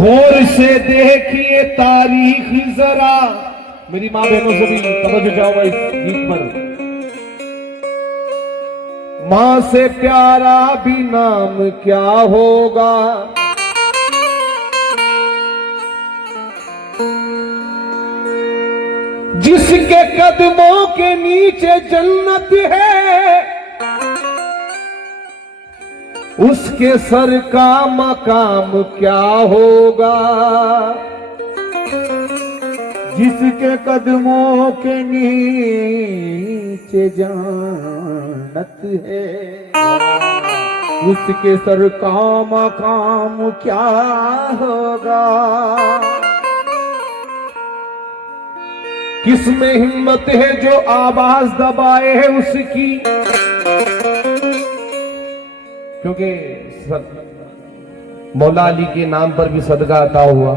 गौर से देखिए तारीख जरा। मेरी माँ बहनों से भी तवज्जो चाहूंगा इस गीत पर। माँ से प्यारा भी नाम क्या होगा, जिसके कदमों के नीचे जन्नत है, उसके सर का मकाम क्या होगा। जिसके कदमों के नीचे जन्नत है, उसके सर का मकाम क्या होगा। किसमें हिम्मत है जो आवाज दबाए है उसकी, क्योंकि मौला अली के नाम पर भी सदका अता हुआ,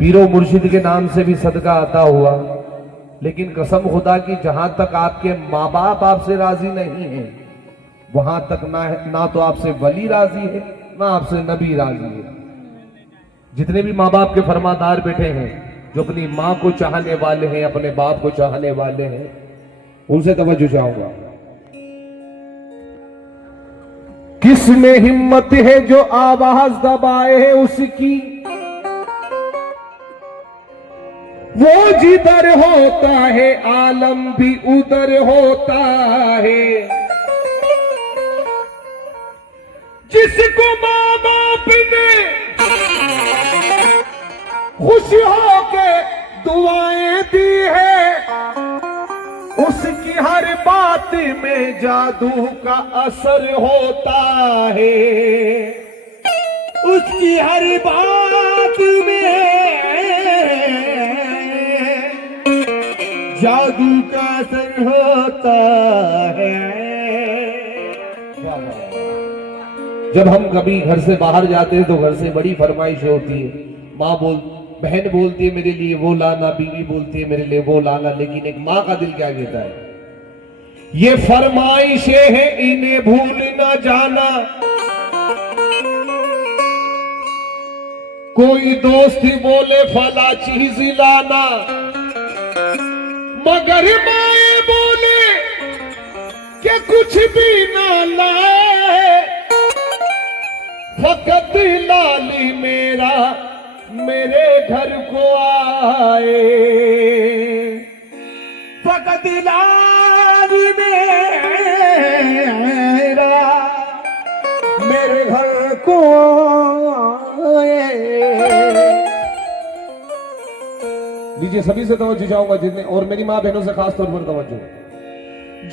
पीरो मुर्शिद के नाम से भी सदका अता हुआ, लेकिन कसम खुदा की जहां तक आपके माँ बाप आपसे राजी नहीं है, वहां तक ना तो आपसे वली राजी है, ना आपसे नबी राजी है। जितने भी माँ बाप के फरमादार बैठे हैं, जो अपनी माँ को चाहने वाले हैं, अपने बाप को चाहने वाले हैं, उनसे तवज्जो चाहूंगा। किस में हिम्मत है जो आवाज दबाए है उसकी, वो जिधर होता है आलम भी उधर होता है। जिसको माँ बाप ने खुश होके दुआएं दी है, उसकी हर बात में जादू का असर होता है। उसकी हर बात में जादू का असर होता है। जब हम कभी घर से बाहर जाते हैं तो घर से बड़ी फरमाइश होती है। बहन बोलती है मेरे लिए वो लाना, बीवी बोलती है मेरे लिए वो लाना, लेकिन एक माँ का दिल क्या कहता है? ये फरमाइशें हैं इन्हें भूल न जाना। कोई दोस्त बोले फला चीज लाना, मगर माए बोले कि कुछ भी ना लाए, फकत लाली मेरा मेरे घर को आए। फकत लाली मेरा मेरे घर को आए। लीजिए सभी से तवज्जो चाहूंगा जितने, और मेरी माँ बहनों से खास तौर पर तवज्जो।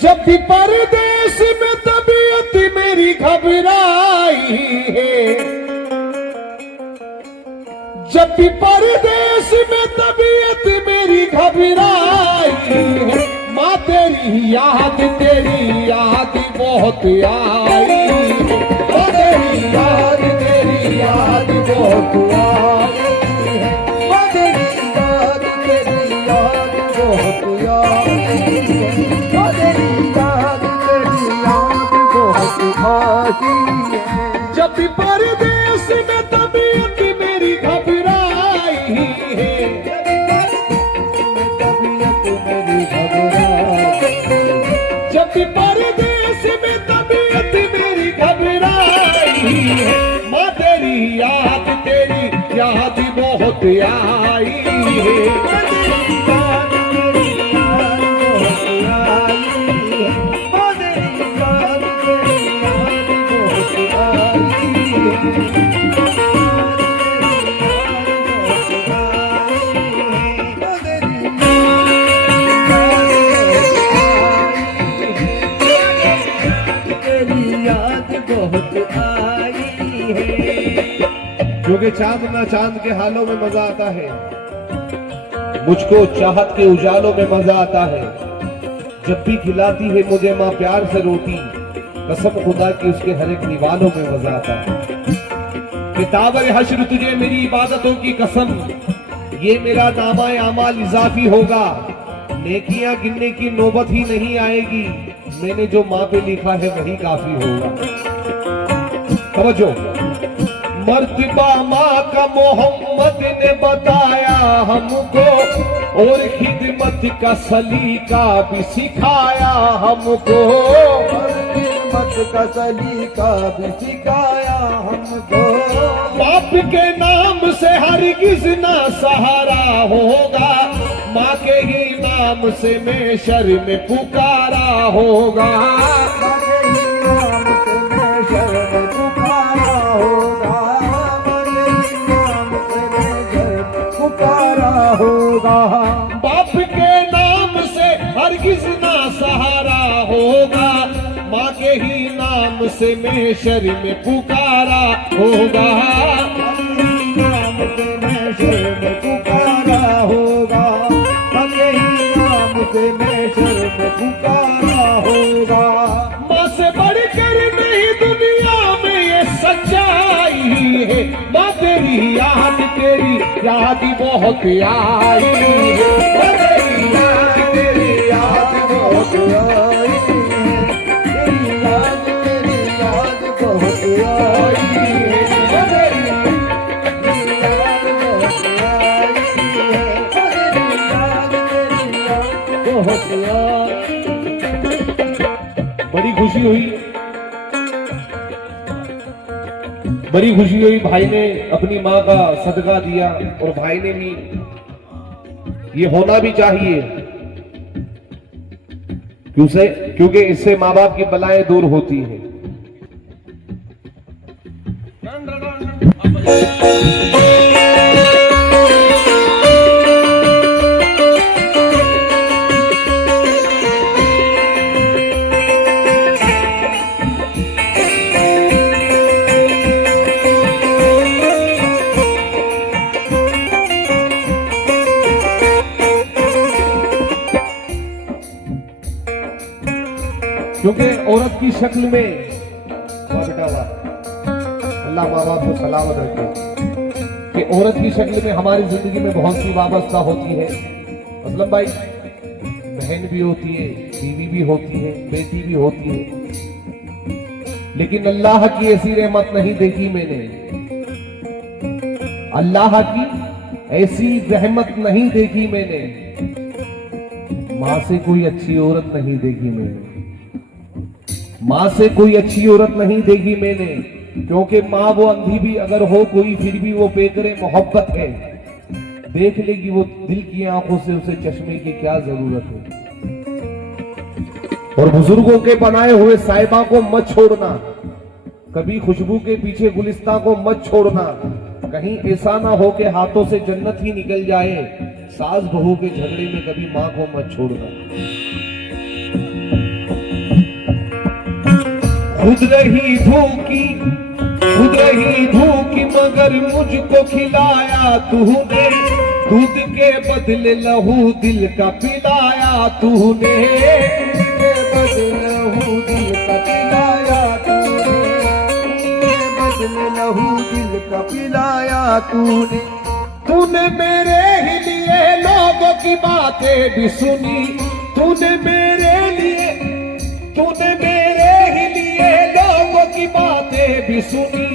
जब भी परदेश में तबीयत मेरी घबराई है, जब भी परदेश में तबीयत मेरी घबराई है, माँ तेरी याद बहुत आई। तेरी याद बहुत आई। जब भी परदेश में तबीयत मेरी घबराई है, जब भी परदेश में तबीयत मेरी घबराई है, माँ तेरी याद बहुत आई है। क्योंकि चांद ना चांद के हालों में मजा आता है, मुझको चाहत के उजालों में मजा आता है। जब भी खिलाती है मुझे माँ प्यार से रोटी, कसम खुदा की उसके हर एक निवालों में मजा आता है। किताब हश्र तुझे मेरी इबादतों की कसम, ये मेरा नामा आमाल इजाफी होगा, नेकियां गिनने की नौबत ही नहीं आएगी, मैंने जो माँ पे लिखा है वही काफी होगा। समझो, मर्तबा माँ का मोहम्मद ने बताया हमको, और खिदमत का सलीका भी सिखाया हमको। खिदमत का सलीका भी सिखाया हमको। बाप के नाम से हरगिज ना सहारा होगा, माँ के ही नाम से मैशर में पुकारा होगा। माँ के ही नाम से मैशर में पुकारा होगा। माँ के ही नाम से मैशर में पुकारा होगा। बाप के नाम से हरगिज ना सहारा होगा, माँ के ही नाम से मैशर में पुकारा होगा। नाम से मैशर में पुकारा होगा। माँ के ही नाम से मैशर में पुकारा होगा। माँ से बढ़कर नहीं दुनिया में ये सच्चाई है, माँ तेरी याद बहुत आई है। माँ तेरी याद बहुत आई है। तेरी याद बहुत आई है। तेरी याद बहुत आई। बड़ी खुशी हुई भाई ने अपनी माँ का सदका दिया, और भाई ने भी, ये होना भी चाहिए, क्योंकि इससे माँ बाप की बलाएं दूर होती हैं। क्योंकि औरत की शक्ल में, बेटा अल्लाह माँ बाप को सलामत रखे, कि औरत की शक्ल में हमारी जिंदगी में बहुत सी वाबस्ता होती है। असलम भाई, बहन भी होती है, बीवी भी होती है, बेटी भी होती है, लेकिन अल्लाह की ऐसी रहमत नहीं देखी मैंने। अल्लाह की ऐसी रहमत नहीं देखी मैंने। माँ से कोई अच्छी औरत नहीं देखी मैंने। माँ से कोई अच्छी औरत नहीं देखी मैंने, क्योंकि माँ वो अंधी भी अगर हो कोई, फिर भी वो बेकरे मोहब्बत है। देख लेगी वो दिल की आंखों से, उसे चश्मे की क्या जरूरत है। और बुजुर्गों के बनाए हुए साहिबा को मत छोड़ना, कभी खुशबू के पीछे गुलिस्ता को मत छोड़ना। कहीं ऐसा ना हो कि हाथों से जन्नत ही निकल जाए। सास बहू के झगड़े में कभी माँ को मत छोड़ना। खुद रही भूखी मगर मुझको खिलाया तूने, दूध के बदले लहू दिल का पिलाया तूने। के बदले लहू दिल का पिलाया तूने। बदले लहू दिल का पिलाया तूने। तूने मेरे ही लिए लोगों की बातें भी सुनी। तूने मेरे ही लिए लोगों की बातें भी सुनी।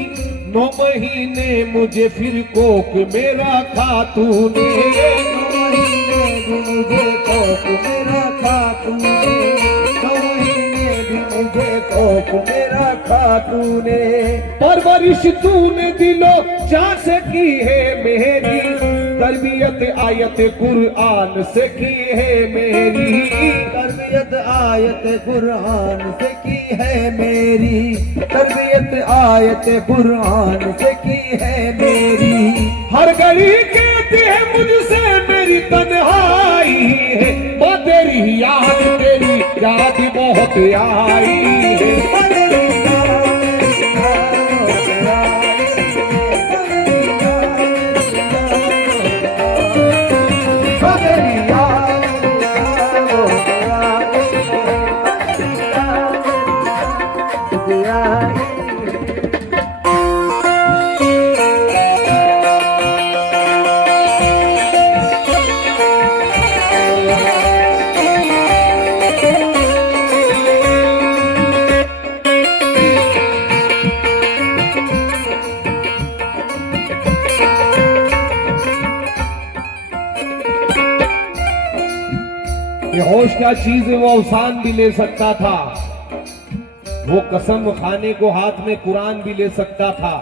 9 महीने मुझे फिर कोक में रखा तूने। 9 महीने भी मुझे कोक में रखा तूने। 9 महीने भी मुझे कोक में रखा तूने। परवरिश तूने दिलो जान से की है मेरी, तरबियत आयत कुरान से की है मेरी। तरबियत आयत कुरान से की है मेरी। तरबियत आयत कुरान से की है मेरी। हर घड़ी कहते हैं मुझसे मेरी तन्हाई है, माँ तेरी याद बहुत आई है। क्या चीज है वो अवसान भी ले सकता था, वो कसम खाने को हाथ में कुरान भी ले सकता था।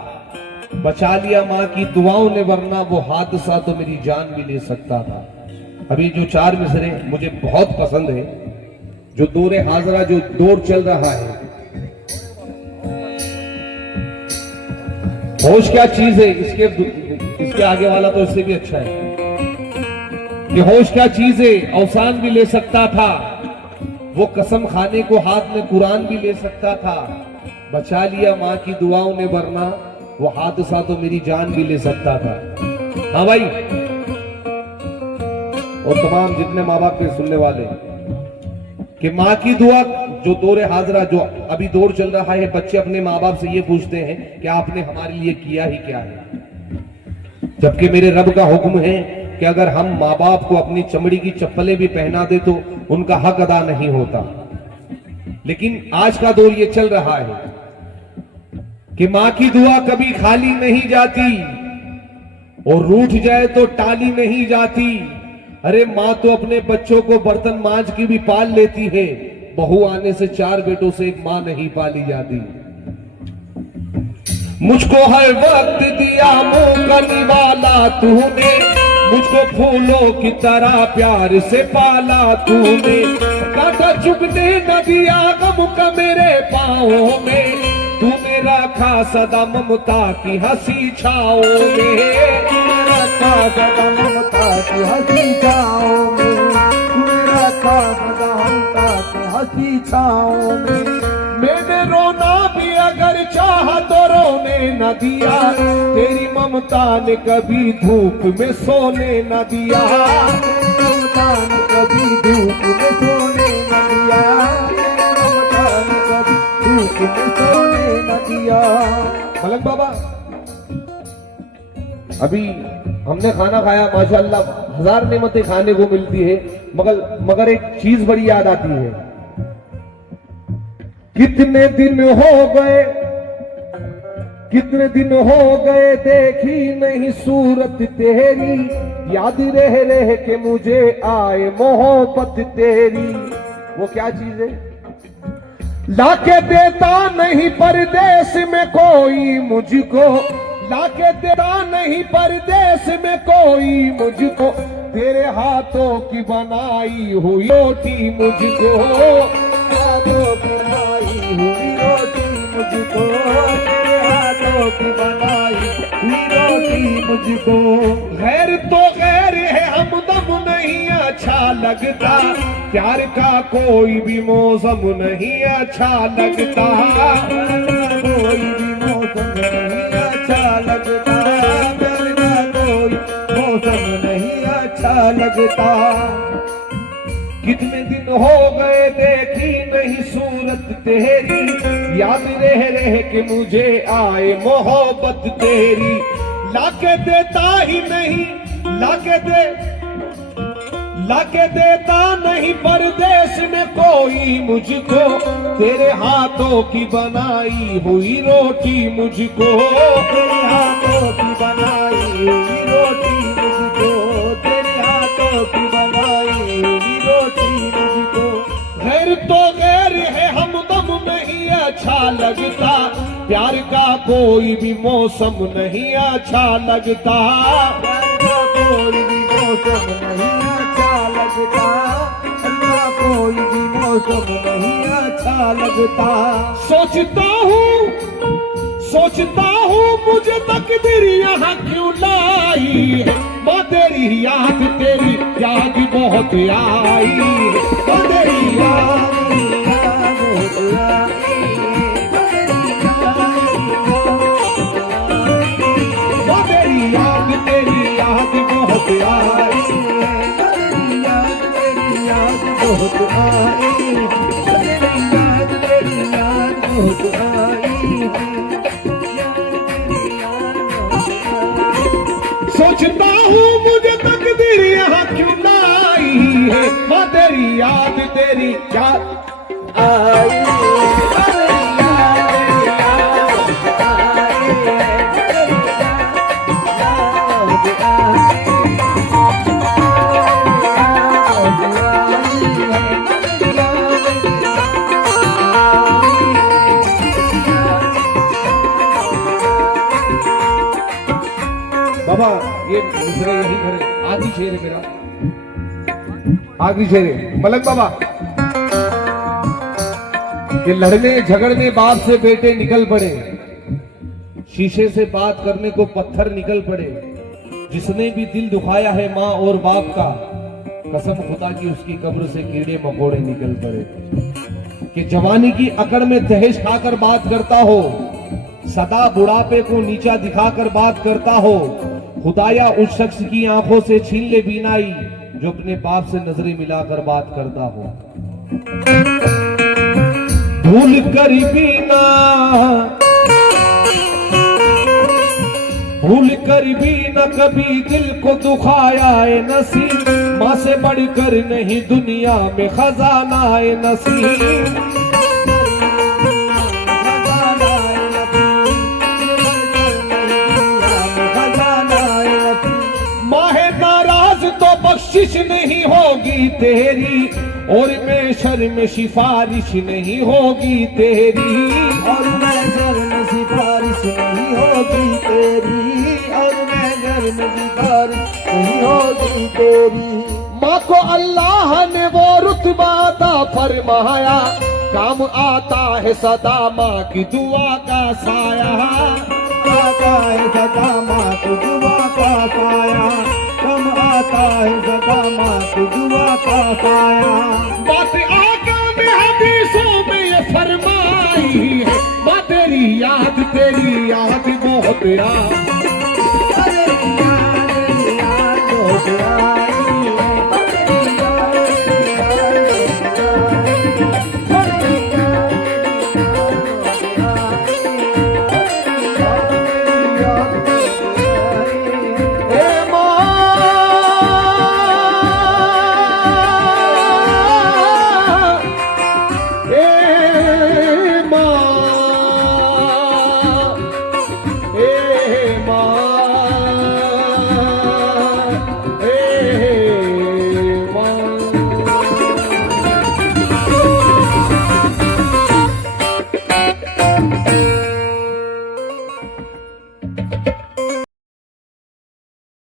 बचा लिया माँ की दुआओं ने, वरना वो हादसा तो मेरी जान भी ले सकता था। अभी जो 4 मिसरे मुझे बहुत पसंद है, जो दौरे हाजरा जो दौर चल रहा है, होश क्या चीज है, इसके आगे वाला तो इससे भी अच्छा है कि होश क्या चीज है, अवसान भी ले सकता था, वो कसम खाने को हाथ में कुरान भी ले सकता था। बचा लिया माँ की दुआओं ने, वरना वो हादसा तो मेरी जान भी ले सकता था। हाँ भाई, और तमाम जितने माँ बाप के सुनने वाले, कि माँ की दुआ जो दौरे हाजरा जो अभी दौर चल रहा है, बच्चे अपने माँ बाप से ये पूछते हैं कि आपने हमारे लिए किया ही क्या है, जबकि मेरे रब का हुक्म है कि अगर हम माँ बाप को अपनी चमड़ी की चप्पलें भी पहना दे तो उनका हक अदा नहीं होता। लेकिन आज का दौर ये चल रहा है कि माँ की दुआ कभी खाली नहीं जाती, और रूठ जाए तो टाली नहीं जाती। अरे माँ तो अपने बच्चों को बर्तन मांज की भी पाल लेती है, बहू आने से 4 बेटों से एक माँ नहीं पाली जाती। मुझको हर वक्त दिया मुंह का निवाला तूने, मुझको फूलों की तरह प्यार से पाला तूने, कांटा चुभने न दिया गम का मेरे पाँवों में, तूने रखा सदा ममता की हंसी छाओ में, रखा सदा ममता की हंसी छाओं में, तूने रखा सदा ममता की हंसी छाओं में। मैंने रोना भी अगर चाहा तो रोने न दिया, तेरी ममता ने कभी धूप में सोने न दिया, ममता ने कभी धूप में सोने न दिया, ममता ने कभी धूप में सोने न दिया। मलक बाबा, अभी हमने खाना खाया, माशाअल्लाह 1000 नेमतें खाने को मिलती है, मगर एक चीज बड़ी याद आती है। कितने दिन हो गए देखी नहीं सूरत तेरी, याद रह रह के मुझे आए मोहब्बत तेरी। वो क्या चीज है? लाके देता नहीं परदेश में कोई मुझको, लाके देता नहीं परदेश में कोई मुझको, तेरे हाथों की बनाई हुई रोटी मुझको, हाथों की बनाई हुई रोटी मुझको, तेरे हाथों की बनाई हुई रोटी मुझको। गैर तो गैर है, हमदम नहीं अच्छा लगता, प्यार का कोई भी मौसम नहीं अच्छा लगता, कोई भी मौसम नहीं अच्छा लगता, प्यार का कोई मौसम नहीं अच्छा लगता। कितने दिन हो गए देखी नहीं सूरत तेरी, याद रह रह के मुझे आए मोहब्बत तेरी, लाके देता ही नहीं, लाके देता नहीं परदेश में कोई मुझको, तेरे हाथों की बनाई हुई रोटी मुझको, तेरे हाथों की बनाई हुई रोटी मुझको, तेरे हाथों की बनाई हुई रोटी मुझको। गैर तो गैर है, हमदम नहीं अच्छा लगता, प्यार का कोई भी मौसम नहीं अच्छा लगता, प्यार का कोई भी मौसम नहीं अच्छा लगता, अल्लाह कोई भी मौसम नहीं अच्छा लगता। सोचता हूँ मुझे तकदीर यहाँ क्यों लाई है, माँ तेरी याद बहुत आई, माँ तेरी याद तेरी याद बहुत आई, बहुत आई, तेरी याद बहुत आई, सोचता हूँ मुझे तकदीर यहाँ क्यों लाई है, माँ तेरी याद आई। बाबा ये दूसरे यही खड़े, आखिरी शेर है मेरा, आखिरी शेर है मलक बाबा। कि लड़ने झगड़ने बाप से बेटे निकल पड़े, शीशे से बात करने को पत्थर निकल पड़े। जिसने भी दिल दुखाया है माँ और बाप का, कसम खुदा की उसकी कब्र से कीड़े मकोड़े निकल पड़े। कि जवानी की अकड़ में तहेश खाकर बात करता हो, सदा बुढ़ापे को नीचा दिखाकर बात करता हो। खुदाया उस शख्स की आंखों से छीन ले बीनाई, जो अपने बाप से नजरें मिलाकर बात करता हो। भूल कर भी न कभी दिल को दुखाया है नसीब, माँ से बढ़कर नहीं दुनिया में खजाना है नसीब। माँ है नाराज तो बख्शिश नहीं होगी तेरी, और मैं शर्म सिफारिश नहीं होगी तेरी, और मैं शर्म सिफारिश नहीं होगी तेरी, और मैं शर्म सिफारिश नहीं होगी तेरी। माँ को अल्लाह ने वो रुतबा अता फरमाया, काम आता है सदा माँ की दुआ का साया। आता है सदा माँ की दुआ का साया, कम आता है सदा माँ की दुआ का साया। बात आका में हदीसों में ये फरमाई है, माँ तेरी याद बहुत याद।